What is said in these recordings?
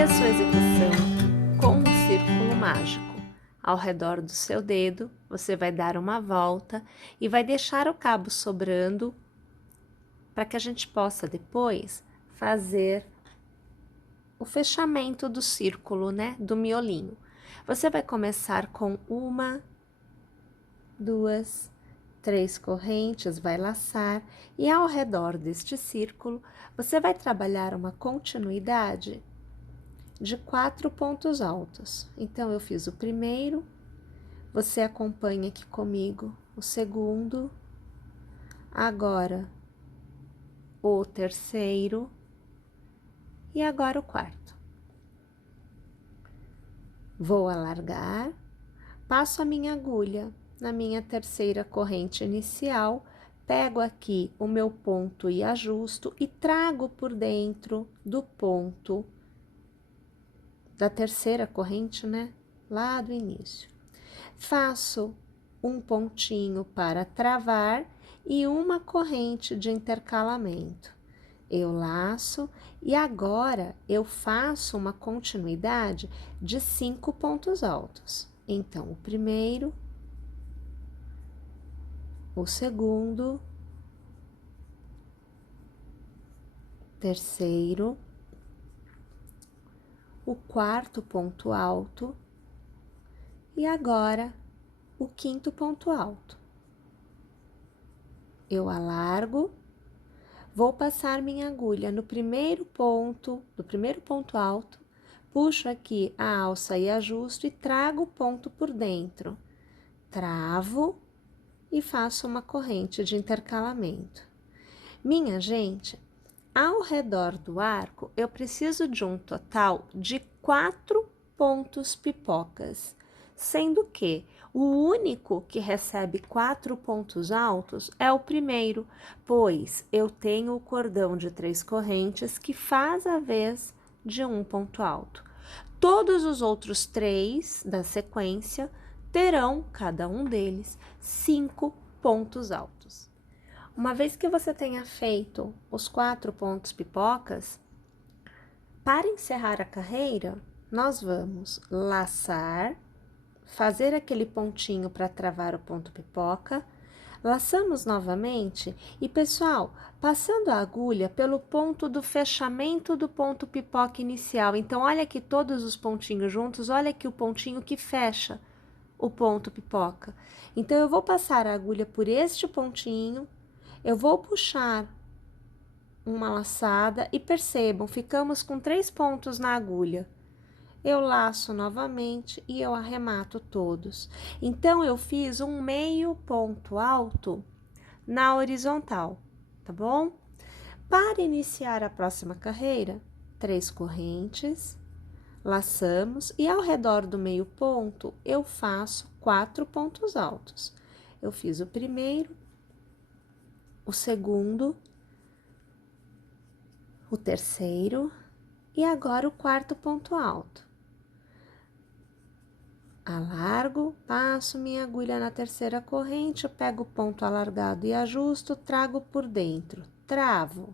a sua execução com um círculo mágico. Ao redor do seu dedo, você vai dar uma volta e vai deixar o cabo sobrando para que a gente possa depois fazer o fechamento do círculo, né, do miolinho. Você vai começar com 1, 2, 3 correntes, vai laçar e ao redor deste círculo você vai trabalhar uma continuidade de 4 pontos altos. Então, eu fiz o primeiro, você acompanha aqui comigo o segundo, agora o terceiro e agora o quarto. Vou alargar, passo a minha agulha na minha terceira corrente inicial, pego aqui o meu ponto e ajusto e trago por dentro do ponto da terceira corrente, né? Lá do início. Faço um pontinho para travar e uma corrente de intercalamento. Eu laço e agora eu faço uma continuidade de 5 pontos altos. Então, o primeiro, o segundo, terceiro, o quarto ponto alto e agora o quinto ponto alto. Eu alargo, vou passar minha agulha no primeiro ponto, do primeiro ponto alto, puxo aqui a alça e ajusto e trago o ponto por dentro. Travo e faço uma corrente de intercalamento. Minha gente, ao redor do arco, eu preciso de um total de 4 pontos pipocas, sendo que o único que recebe 4 pontos altos é o primeiro, pois eu tenho o cordão de 3 correntes que faz a vez de um ponto alto. Todos os outros 3 da sequência terão, cada um deles, 5 pontos altos. Uma vez que você tenha feito os 4 pontos pipocas, para encerrar a carreira, nós vamos laçar, fazer aquele pontinho para travar o ponto pipoca, laçamos novamente e, pessoal, passando a agulha pelo ponto do fechamento do ponto pipoca inicial. Então, olha aqui todos os pontinhos juntos, olha aqui o pontinho que fecha o ponto pipoca. Então, eu vou passar a agulha por este pontinho, eu vou puxar uma laçada e percebam, ficamos com 3 pontos na agulha. Eu laço novamente e eu arremato todos. Então, eu fiz um meio ponto alto na horizontal, tá bom? Para iniciar a próxima carreira, 3 correntes, laçamos e ao redor do meio ponto eu faço 4 pontos altos. Eu fiz o primeiro, o segundo, o terceiro e agora o quarto ponto alto. Alargo, passo minha agulha na terceira corrente, eu pego o ponto alargado e ajusto, trago por dentro, travo,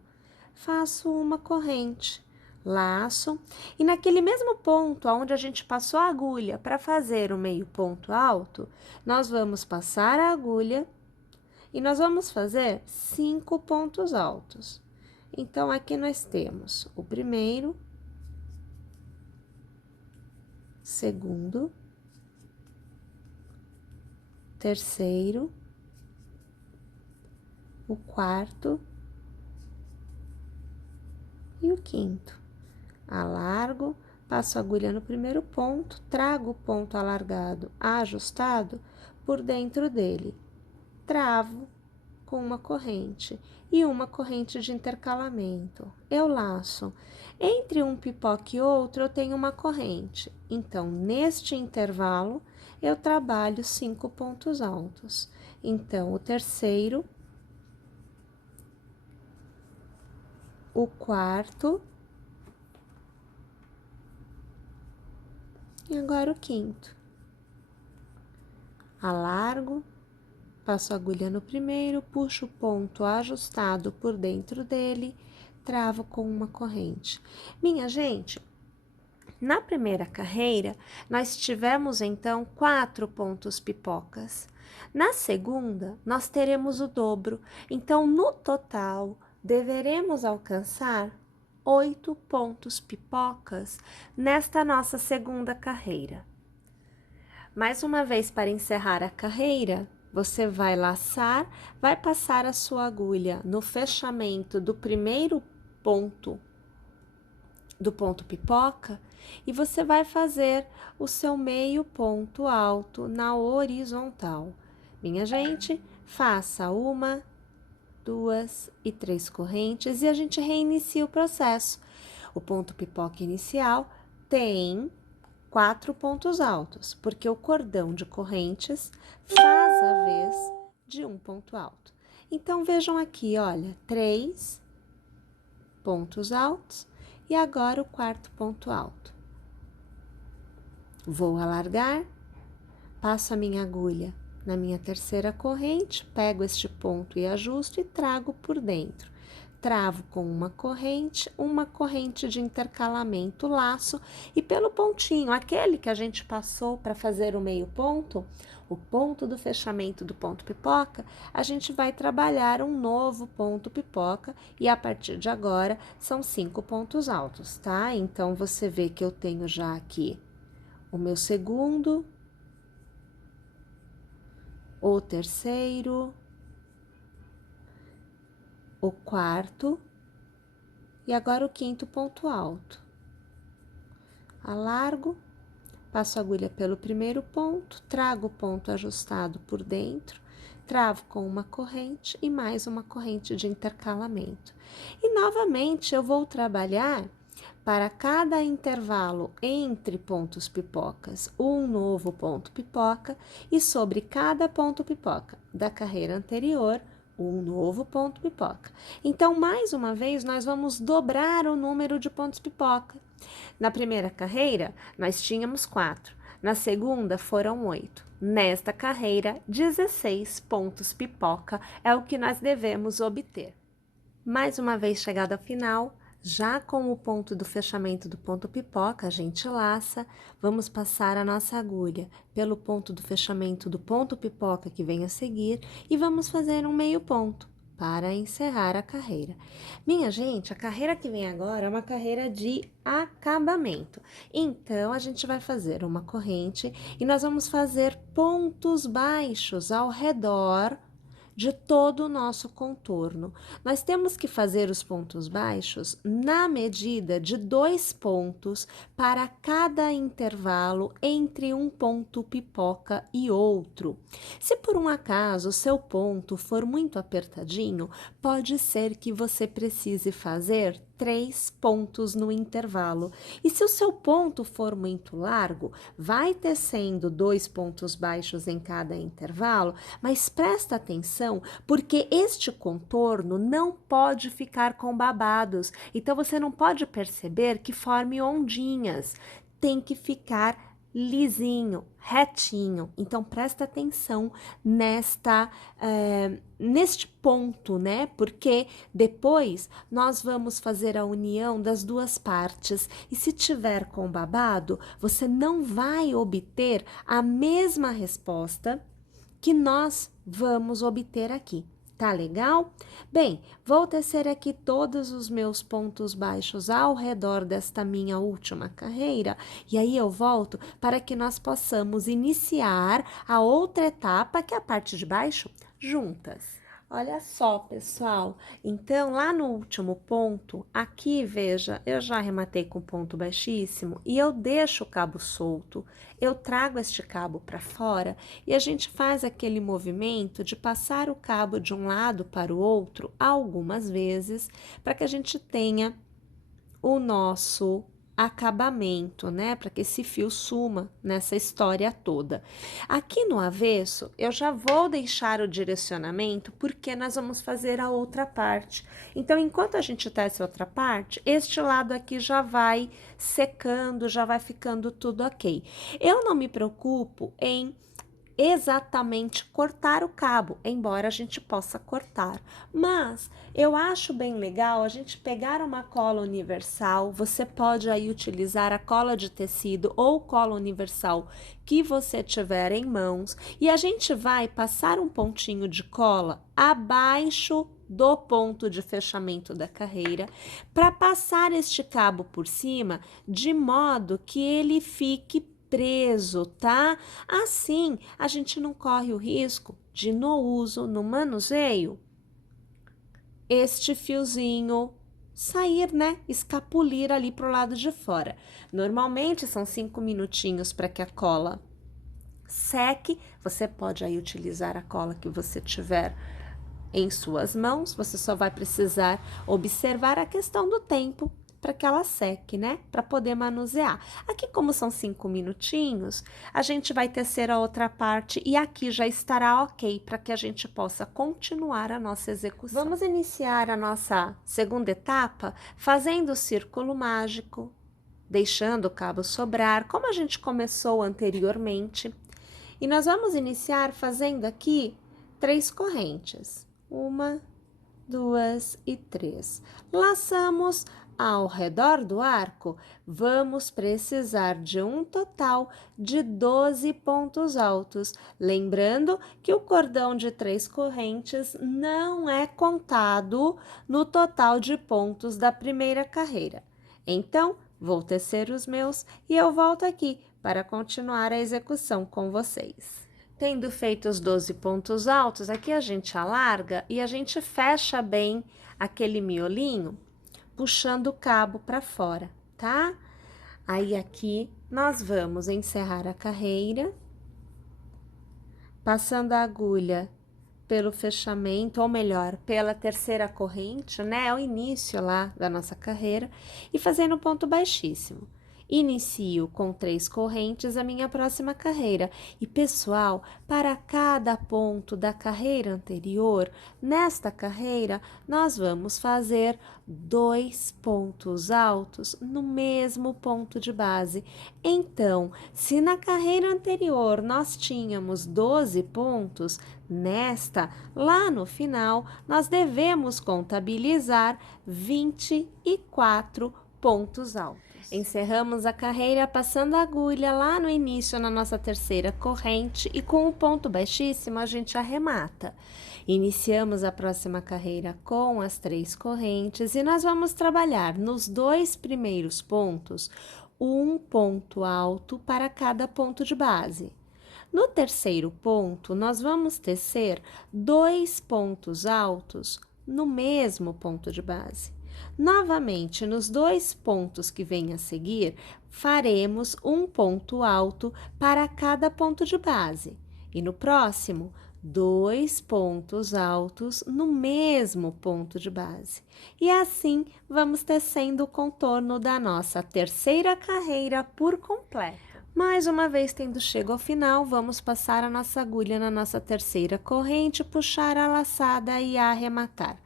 faço uma corrente, laço e naquele mesmo ponto onde a gente passou a agulha para fazer o meio ponto alto, nós vamos passar a agulha e nós vamos fazer 5 pontos altos. Então, aqui nós temos o primeiro, segundo, terceiro, o quarto e o quinto. Alargo, passo a agulha no primeiro ponto, trago o ponto alargado ajustado por dentro dele, travo com uma corrente e uma corrente de intercalamento. Eu laço. Entre um pipoca e outro, eu tenho uma corrente. Então, neste intervalo, eu trabalho 5 pontos altos. Então, o terceiro, o quarto e agora o quinto. Alargo, passo a agulha no primeiro, puxo o ponto ajustado por dentro dele, travo com uma corrente. Minha gente, Na primeira carreira, nós tivemos então 4 pontos pipocas. Na segunda, nós teremos o dobro. Então, no total, deveremos alcançar 8 pontos pipocas nesta nossa segunda carreira. Mais uma vez, para encerrar a carreira, você vai laçar, vai passar a sua agulha no fechamento do primeiro ponto do ponto pipoca e você vai fazer o seu meio ponto alto na horizontal. Minha gente, faça 1, 2 e 3 correntes e a gente reinicia o processo. O ponto pipoca inicial tem 4 pontos altos, porque o cordão de correntes faz a vez de um ponto alto. Então, vejam aqui, olha, 3 pontos altos e agora o quarto ponto alto. Vou alargar, passo a minha agulha na minha terceira corrente, pego este ponto e ajusto e trago por dentro. Travo com uma corrente de intercalamento, laço e pelo pontinho, aquele que a gente passou para fazer o meio ponto, o ponto do fechamento do ponto pipoca, a gente vai trabalhar um novo ponto pipoca e a partir de agora são 5 pontos altos, tá? Então, você vê que eu tenho já aqui o meu segundo, o terceiro, o quarto e agora o quinto ponto alto. Alargo, passo a agulha pelo primeiro ponto, trago o ponto ajustado por dentro, travo com uma corrente e mais uma corrente de intercalamento. E novamente eu vou trabalhar para cada intervalo entre pontos pipocas, um novo ponto pipoca e sobre cada ponto pipoca da carreira anterior, um novo ponto pipoca. Então, mais uma vez, nós vamos dobrar o número de pontos pipoca. Na primeira carreira, nós tínhamos 4. Na segunda, foram 8. Nesta carreira, 16 pontos pipoca é o que nós devemos obter. Mais uma vez chegado ao final, já com o ponto do fechamento do ponto pipoca, a gente laça, vamos passar a nossa agulha pelo ponto do fechamento do ponto pipoca que vem a seguir e vamos fazer um meio ponto para encerrar a carreira. Minha gente, a carreira que vem agora é uma carreira de acabamento. Então, a gente vai fazer uma corrente e nós vamos fazer pontos baixos ao redor de todo o nosso contorno. Nós temos que fazer os pontos baixos na medida de 2 pontos para cada intervalo entre um ponto pipoca e outro. Se por um acaso o seu ponto for muito apertadinho, pode ser que você precise fazer 3 pontos no intervalo. E se o seu ponto for muito largo, vai tecendo 2 pontos baixos em cada intervalo, mas presta atenção, porque este contorno não pode ficar com babados. Então, você não pode perceber que forme ondinhas. Tem que ficar lisinho, retinho. Então, presta atenção neste ponto, né? Porque depois nós vamos fazer a união das duas partes. E se tiver com babado, você não vai obter a mesma resposta que nós vamos obter aqui. Tá legal? Bem, vou tecer aqui todos os meus pontos baixos ao redor desta minha última carreira e aí eu volto para que nós possamos iniciar a outra etapa, que é a parte de baixo, juntas. Olha só, pessoal, então lá no último ponto, aqui, veja, eu já arrematei com ponto baixíssimo e eu deixo o cabo solto, eu trago este cabo para fora e a gente faz aquele movimento de passar o cabo de um lado para o outro algumas vezes, para que a gente tenha o nosso acabamento, né? Para que esse fio suma nessa história toda. Aqui no avesso, eu já vou deixar o direcionamento, porque nós vamos fazer a outra parte. Então, enquanto a gente tece a outra parte, este lado aqui já vai secando, já vai ficando tudo ok. Eu não me preocupo em exatamente cortar o cabo, embora a gente possa cortar. Mas eu acho bem legal a gente pegar uma cola universal. Você pode aí utilizar a cola de tecido ou cola universal que você tiver em mãos, e a gente vai passar um pontinho de cola abaixo do ponto de fechamento da carreira para passar este cabo por cima de modo que ele fique preso, tá? Assim, a gente não corre o risco de, no uso, no manuseio, este fiozinho sair, né? Escapulir ali pro lado de fora. Normalmente são 5 minutinhos para que a cola seque. Você pode aí utilizar a cola que você tiver em suas mãos. Você só vai precisar observar a questão do tempo para que ela seque, né? Para poder manusear. Aqui, como são 5 minutinhos, a gente vai tecer a outra parte e aqui já estará ok para que a gente possa continuar a nossa execução. Vamos iniciar a nossa segunda etapa fazendo o círculo mágico, deixando o cabo sobrar, como a gente começou anteriormente. E nós vamos iniciar fazendo aqui 3 correntes. 1, 2 e 3. Laçamos ao redor do arco. Vamos precisar de um total de 12 pontos altos. Lembrando que o cordão de 3 correntes não é contado no total de pontos da primeira carreira. Então, vou tecer os meus e eu volto aqui para continuar a execução com vocês. Tendo feito os 12 pontos altos, aqui a gente alarga e a gente fecha bem aquele miolinho, puxando o cabo para fora, tá? Aí aqui nós vamos encerrar a carreira, passando a agulha pelo fechamento, ou melhor, pela terceira corrente, né? É o início lá da nossa carreira, e fazendo ponto baixíssimo. Inicio com 3 correntes a minha próxima carreira. E, pessoal, para cada ponto da carreira anterior, nesta carreira, nós vamos fazer 2 pontos altos no mesmo ponto de base. Então, se na carreira anterior nós tínhamos 12 pontos, nesta, lá no final, nós devemos contabilizar 24 pontos altos. Encerramos a carreira passando a agulha lá no início na nossa terceira corrente e com o ponto baixíssimo a gente arremata. Iniciamos a próxima carreira com as 3 correntes e nós vamos trabalhar nos 2 primeiros pontos um ponto alto para cada ponto de base. No terceiro ponto, nós vamos tecer 2 pontos altos no mesmo ponto de base. Novamente, nos 2 pontos que vêm a seguir, faremos um ponto alto para cada ponto de base. E no próximo, 2 pontos altos no mesmo ponto de base. E assim, vamos tecendo o contorno da nossa terceira carreira por completo. Mais uma vez tendo chego ao final, vamos passar a nossa agulha na nossa terceira corrente, puxar a laçada e arrematar.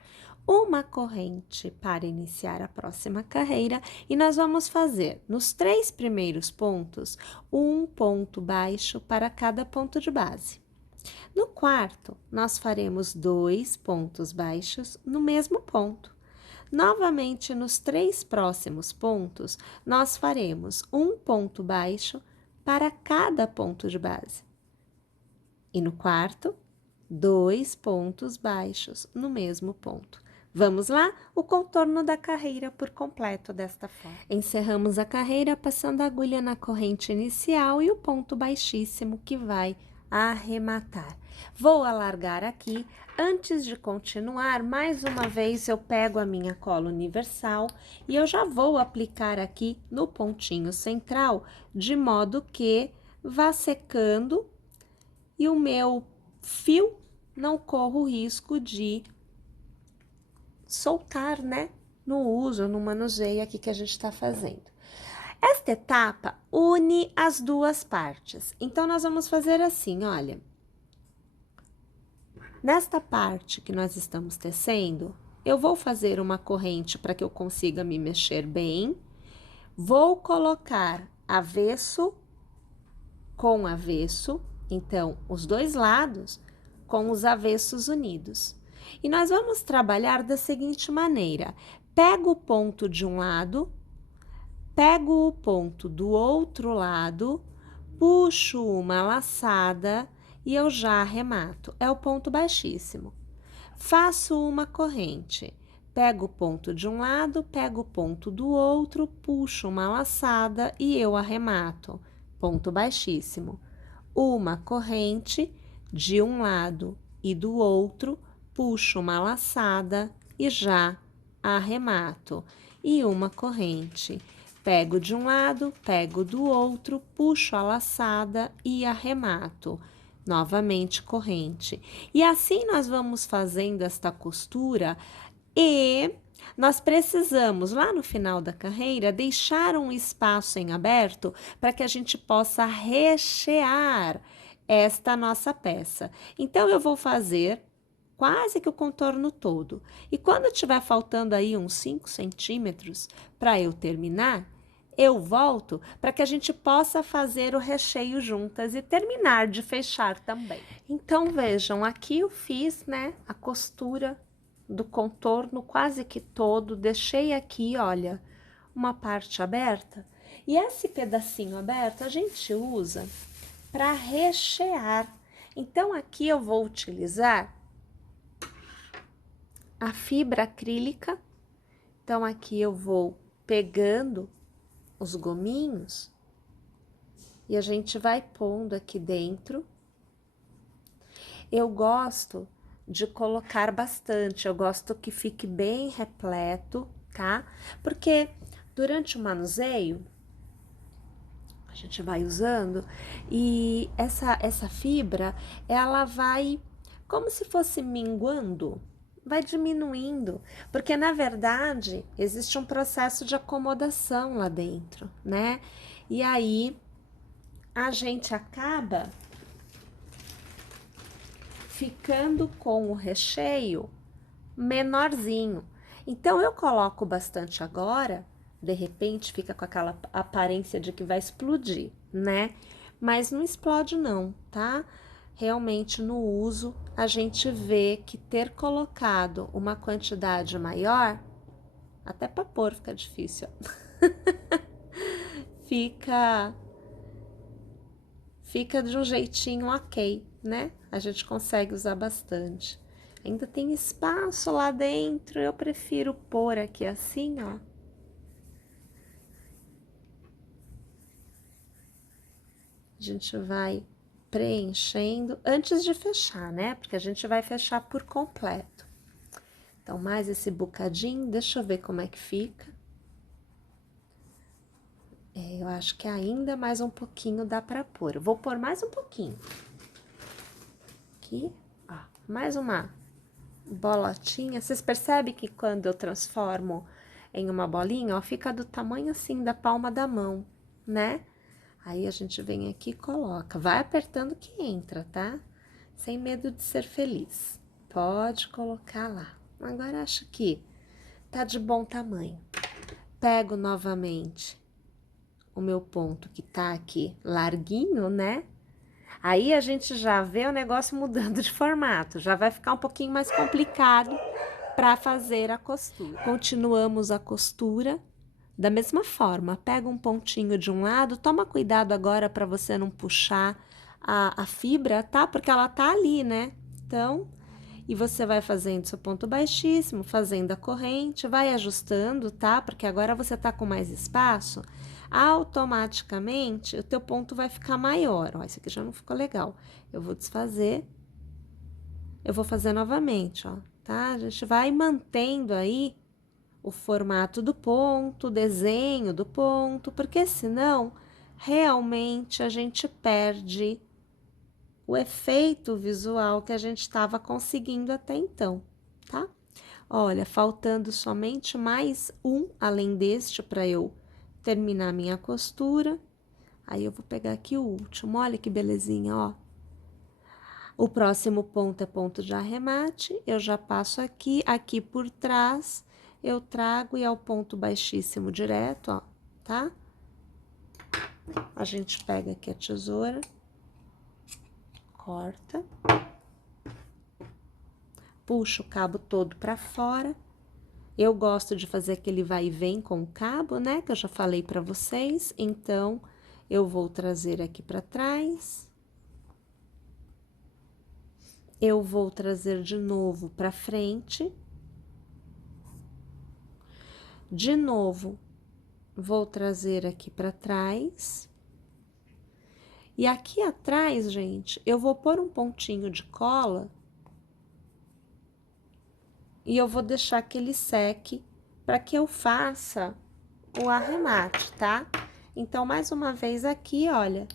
Uma corrente para iniciar a próxima carreira e nós vamos fazer nos 3 primeiros pontos um ponto baixo para cada ponto de base. No quarto, nós faremos 2 pontos baixos no mesmo ponto. Novamente, nos 3 próximos pontos, nós faremos um ponto baixo para cada ponto de base. E no quarto, 2 pontos baixos no mesmo ponto. Vamos lá? O contorno da carreira por completo desta forma. Encerramos a carreira passando a agulha na corrente inicial e o ponto baixíssimo que vai arrematar. Vou alargar aqui. Antes de continuar, mais uma vez eu pego a minha cola universal e eu já vou aplicar aqui no pontinho central, de modo que vá secando e o meu fio não corra o risco de soltar, né? No uso, no manuseio aqui que a gente está fazendo. Esta etapa une as 2 partes. Então, nós vamos fazer assim, olha. Nesta parte que nós estamos tecendo, eu vou fazer uma corrente para que eu consiga me mexer bem. Vou colocar avesso com avesso Então, os dois lados com os avessos unidos. E nós vamos trabalhar da seguinte maneira: pego o ponto de um lado, pego o ponto do outro lado, puxo uma laçada e eu já arremato. É o ponto baixíssimo. Faço uma corrente. Pego o ponto de um lado, pego o ponto do outro, puxo uma laçada e eu arremato. Ponto baixíssimo. Uma corrente de um lado e do outro, puxo uma laçada e já arremato. E uma corrente. Pego de um lado, pego do outro, puxo a laçada e arremato. Novamente corrente. E assim nós vamos fazendo esta costura e nós precisamos, lá no final da carreira, deixar um espaço em aberto para que a gente possa rechear esta nossa peça. Então, eu vou fazer quase que o contorno todo. E quando tiver faltando aí uns 5 centímetros para eu terminar, eu volto para que a gente possa fazer o recheio juntas e terminar de fechar também. Então, vejam, aqui eu fiz, né, a costura do contorno quase que todo, deixei aqui, olha, uma parte aberta. E esse pedacinho aberto a gente usa para rechear. Então, aqui eu vou utilizar a fibra acrílica. Então, aqui eu vou pegando os gominhos e a gente vai pondo aqui dentro. Eu gosto de colocar bastante, eu gosto que fique bem repleto, tá? Porque durante o manuseio, a gente vai usando e essa fibra, ela vai como se fosse minguando, vai diminuindo, porque na verdade existe um processo de acomodação lá dentro, né? E aí a gente acaba ficando com o recheio menorzinho. Então, eu coloco bastante agora, de repente fica com aquela aparência de que vai explodir, né? Mas não explode não, tá? Realmente, no uso, a gente vê que ter colocado uma quantidade maior, até para pôr fica difícil, fica de um jeitinho ok, né? A gente consegue usar bastante. Ainda tem espaço lá dentro, eu prefiro pôr aqui assim, ó. A gente vai preenchendo antes de fechar, né? Porque a gente vai fechar por completo. Então, mais esse bocadinho, deixa eu ver como é que fica. Eu acho que ainda mais um pouquinho dá pra pôr. Eu vou pôr mais um pouquinho. Aqui, ó, mais uma bolotinha. Vocês percebem que quando eu transformo em uma bolinha, ó, fica do tamanho assim da palma da mão, né? Aí a gente vem aqui e coloca. Vai apertando que entra, tá? Sem medo de ser feliz. Pode colocar lá. Agora acho que tá de bom tamanho. Pego novamente o meu ponto que tá aqui larguinho, né? Aí a gente já vê o negócio mudando de formato, já vai ficar um pouquinho mais complicado para fazer a costura. Continuamos a costura da mesma forma, pega um pontinho de um lado, toma cuidado agora para você não puxar a fibra, tá? Porque ela tá ali, né? Então, e você vai fazendo seu ponto baixíssimo, fazendo a corrente, vai ajustando, tá? Porque agora você tá com mais espaço, automaticamente o teu ponto vai ficar maior. Ó, esse aqui já não ficou legal. Eu vou desfazer, eu vou fazer novamente, ó, tá? A gente vai mantendo aí o formato do ponto, o desenho do ponto, porque senão realmente a gente perde o efeito visual que a gente estava conseguindo até então, tá? Olha, faltando somente mais um além deste para eu terminar minha costura. Aí eu vou pegar aqui o último, olha que belezinha, ó. O próximo ponto é ponto de arremate, eu já passo aqui por trás, eu trago e é o ponto baixíssimo direto, ó, tá? A gente pega aqui a tesoura corta. Puxa o cabo todo para fora. Eu gosto de fazer aquele vai e vem com o cabo, né? Que eu já falei para vocês. Então, eu vou trazer aqui para trás. Eu vou trazer de novo para frente. De novo, vou trazer aqui para trás. E aqui atrás, gente, eu vou pôr um pontinho de cola. E eu vou deixar que ele seque para que eu faça o arremate, tá? Então, mais uma vez aqui, olha,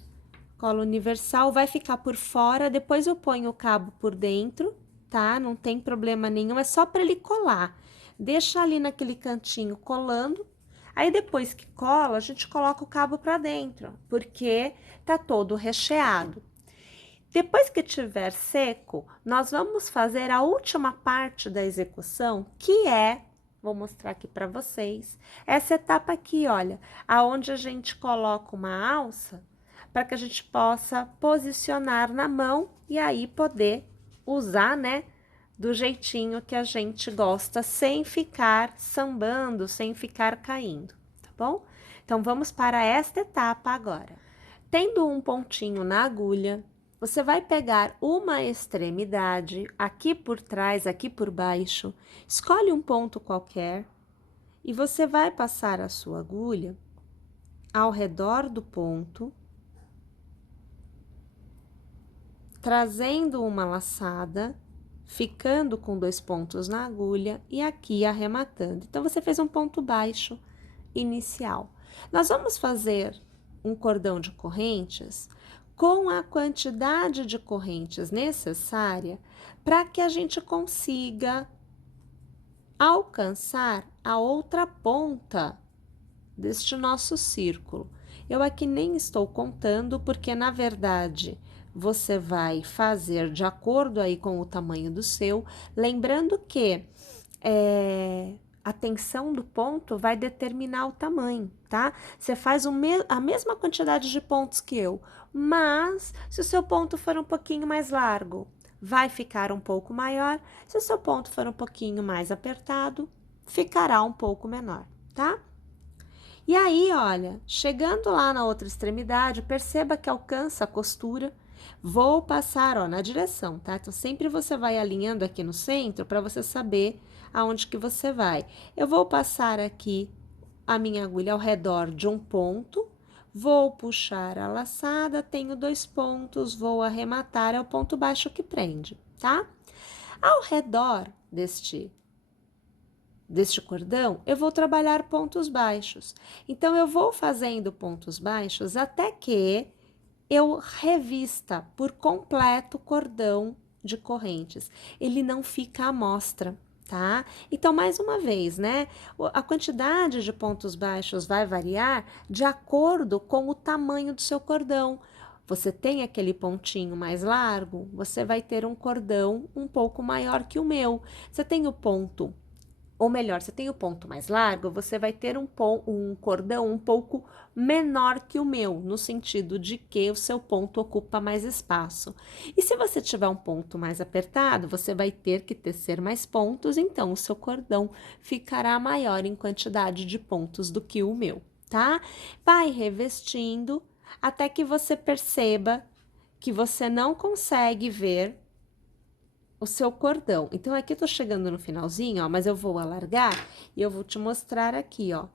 cola universal vai ficar por fora, depois eu ponho o cabo por dentro, tá? Não tem problema nenhum, é só para ele colar. Deixa ali naquele cantinho colando, aí depois que cola, a gente coloca o cabo para dentro, porque tá todo recheado. Depois que tiver seco, nós vamos fazer a última parte da execução, que é, vou mostrar aqui para vocês, essa etapa aqui, olha, aonde a gente coloca uma alça para que a gente possa posicionar na mão e aí poder usar, né, do jeitinho que a gente gosta, sem ficar sambando, sem ficar caindo, tá bom? Então, vamos para esta etapa agora. Tendo um pontinho na agulha, você vai pegar uma extremidade aqui por trás, aqui por baixo, escolhe um ponto qualquer e você vai passar a sua agulha ao redor do ponto, trazendo uma laçada, ficando com 2 pontos na agulha e aqui arrematando. Então, você fez um ponto baixo inicial. Nós vamos fazer um cordão de correntes com a quantidade de correntes necessária para que a gente consiga alcançar a outra ponta deste nosso círculo. Eu aqui nem estou contando, porque na verdade você vai fazer de acordo aí com o tamanho do seu, lembrando que a tensão do ponto vai determinar o tamanho, tá? Você faz a mesma quantidade de pontos que eu, mas se o seu ponto for um pouquinho mais largo, vai ficar um pouco maior. Se o seu ponto for um pouquinho mais apertado, ficará um pouco menor, tá? E aí, olha, chegando lá na outra extremidade, perceba que alcança a costura. Vou passar, ó, na direção, tá? Então, sempre você vai alinhando aqui no centro para você saber aonde que você vai. Eu vou passar aqui a minha agulha ao redor de um ponto, vou puxar a laçada, tenho 2 pontos, vou arrematar, é o ponto baixo que prende, tá? Ao redor deste cordão, eu vou trabalhar pontos baixos. Então, eu vou fazendo pontos baixos até que eu revista por completo o cordão de correntes. Ele não fica à mostra, tá? Então, mais uma vez, né? A quantidade de pontos baixos vai variar de acordo com o tamanho do seu cordão. Você tem aquele pontinho mais largo, você vai ter um cordão um pouco maior que o meu. Você tem o ponto, ou melhor, você tem o ponto mais largo, você vai ter um cordão um pouco menor que o meu, no sentido de que o seu ponto ocupa mais espaço. E se você tiver um ponto mais apertado, você vai ter que tecer mais pontos, então o seu cordão ficará maior em quantidade de pontos do que o meu, tá? Vai revestindo até que você perceba que você não consegue ver o seu cordão. Então, aqui eu tô chegando no finalzinho, ó, mas eu vou alargar e eu vou te mostrar aqui, ó.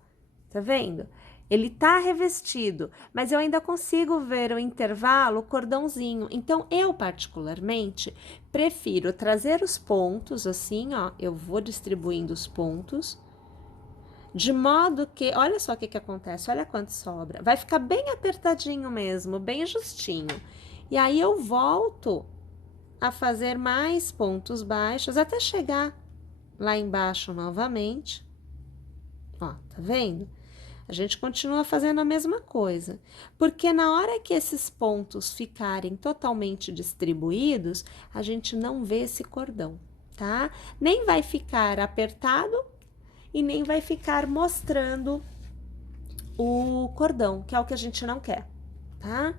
Tá vendo? Ele tá revestido, mas eu ainda consigo ver o intervalo, o cordãozinho. Então, eu particularmente prefiro trazer os pontos assim, ó. Eu vou distribuindo os pontos, de modo que, olha só o que acontece, olha quanto sobra. Vai ficar bem apertadinho mesmo, bem justinho. E aí, eu volto a fazer mais pontos baixos até chegar lá embaixo novamente. Ó, tá vendo? A gente continua fazendo a mesma coisa, porque na hora que esses pontos ficarem totalmente distribuídos, a gente não vê esse cordão, tá? Nem vai ficar apertado e nem vai ficar mostrando o cordão, que é o que a gente não quer, tá?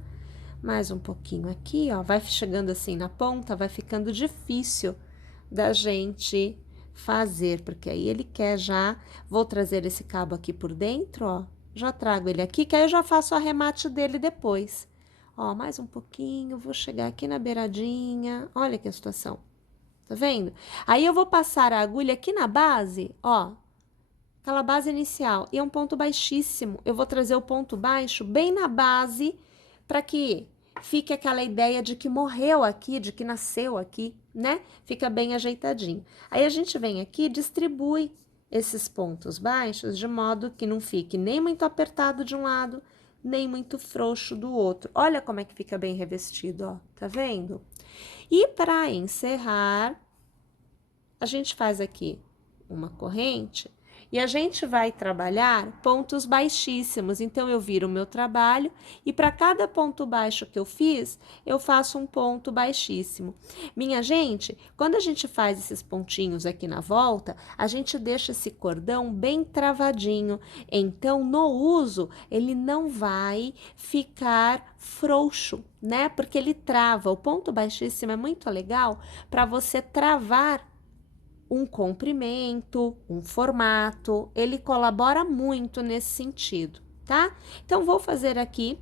Mais um pouquinho aqui, ó, vai chegando assim na ponta, vai ficando difícil da gente fazer, porque aí ele quer já, vou trazer esse cabo aqui por dentro, ó, já trago ele aqui, que aí eu já faço o arremate dele depois. Ó, mais um pouquinho, vou chegar aqui na beiradinha, olha que a situação, tá vendo? Aí eu vou passar a agulha aqui na base, ó, aquela base inicial, e é um ponto baixíssimo, eu vou trazer o ponto baixo bem na base, para que fique aquela ideia de que morreu aqui, de que nasceu aqui, né? Fica bem ajeitadinho. Aí a gente vem aqui e distribui esses pontos baixos de modo que não fique nem muito apertado de um lado, nem muito frouxo do outro. Olha como é que fica bem revestido, ó, tá vendo? E para encerrar, a gente faz aqui uma corrente e a gente vai trabalhar pontos baixíssimos. Então, eu viro o meu trabalho e para cada ponto baixo que eu fiz, eu faço um ponto baixíssimo. Minha gente, quando a gente faz esses pontinhos aqui na volta, a gente deixa esse cordão bem travadinho. Então, no uso, ele não vai ficar frouxo, né? Porque ele trava. O ponto baixíssimo é muito legal para você travar um comprimento, um formato, ele colabora muito nesse sentido, tá? Então, vou fazer aqui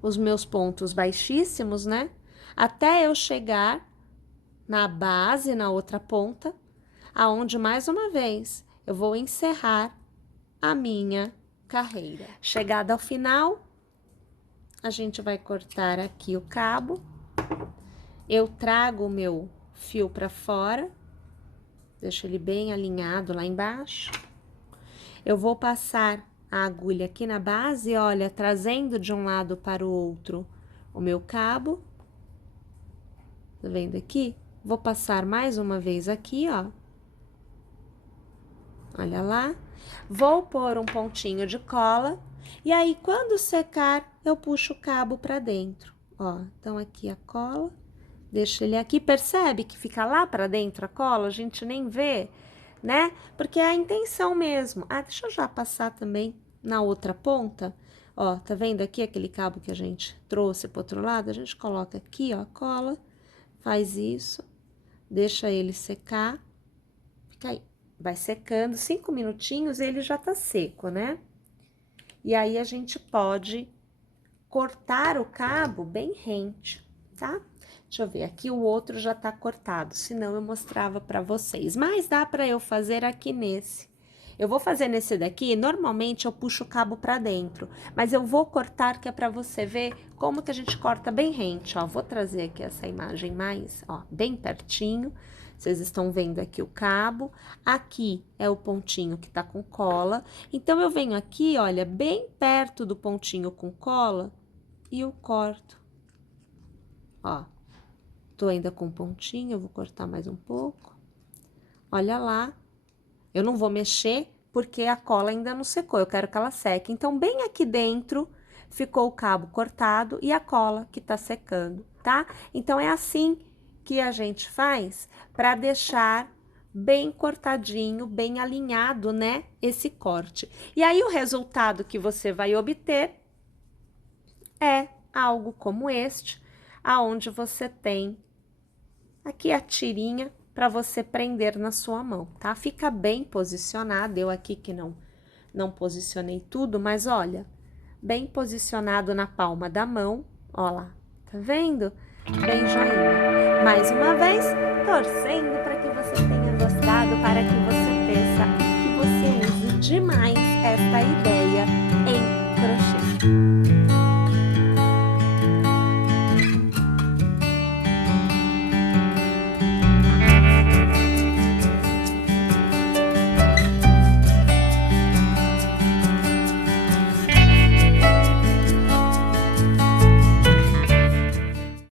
os meus pontos baixíssimos, né? Até eu chegar na base, na outra ponta, aonde, mais uma vez, eu vou encerrar a minha carreira. Chegada ao final, a gente vai cortar aqui o cabo, eu trago o meu fio para fora, deixo ele bem alinhado lá embaixo. Eu vou passar a agulha aqui na base, olha, trazendo de um lado para o outro o meu cabo. Tá vendo aqui? Vou passar mais uma vez aqui, ó. Olha lá. Vou pôr um pontinho de cola. E aí, quando secar, eu puxo o cabo para dentro, ó. Então, aqui a cola. Deixa ele aqui, percebe que fica lá para dentro a cola, a gente nem vê, né? Porque é a intenção mesmo. Ah, deixa eu já passar também na outra ponta. Ó, tá vendo aqui aquele cabo que a gente trouxe pro outro lado? A gente coloca aqui, ó, a cola, faz isso, deixa ele secar, fica aí. Vai secando, 5 minutinhos ele já tá seco, né? E aí a gente pode cortar o cabo bem rente, tá? Deixa eu ver, aqui o outro já tá cortado, senão eu mostrava pra vocês. Mas dá pra eu fazer aqui nesse. Eu vou fazer nesse daqui, normalmente eu puxo o cabo pra dentro, mas eu vou cortar que é pra você ver como que a gente corta bem rente, ó. Vou trazer aqui essa imagem mais, ó, bem pertinho. Vocês estão vendo aqui o cabo, aqui é o pontinho que tá com cola. Então, eu venho aqui, olha, bem perto do pontinho com cola e eu corto, ó. Tô ainda com pontinho, eu vou cortar mais um pouco. Olha lá. Eu não vou mexer porque a cola ainda não secou, eu quero que ela seque. Então, bem aqui dentro ficou o cabo cortado e a cola que tá secando, tá? Então, é assim que a gente faz para deixar bem cortadinho, bem alinhado, né? Esse corte. E aí, o resultado que você vai obter é algo como este, aonde você tem aqui a tirinha para você prender na sua mão, tá? Fica bem posicionado, eu aqui que não posicionei tudo, mas olha, bem posicionado na palma da mão, ó lá, tá vendo? Bem joinha. Mais uma vez, torcendo para que você tenha gostado, para que você pensa que você use demais esta ideia.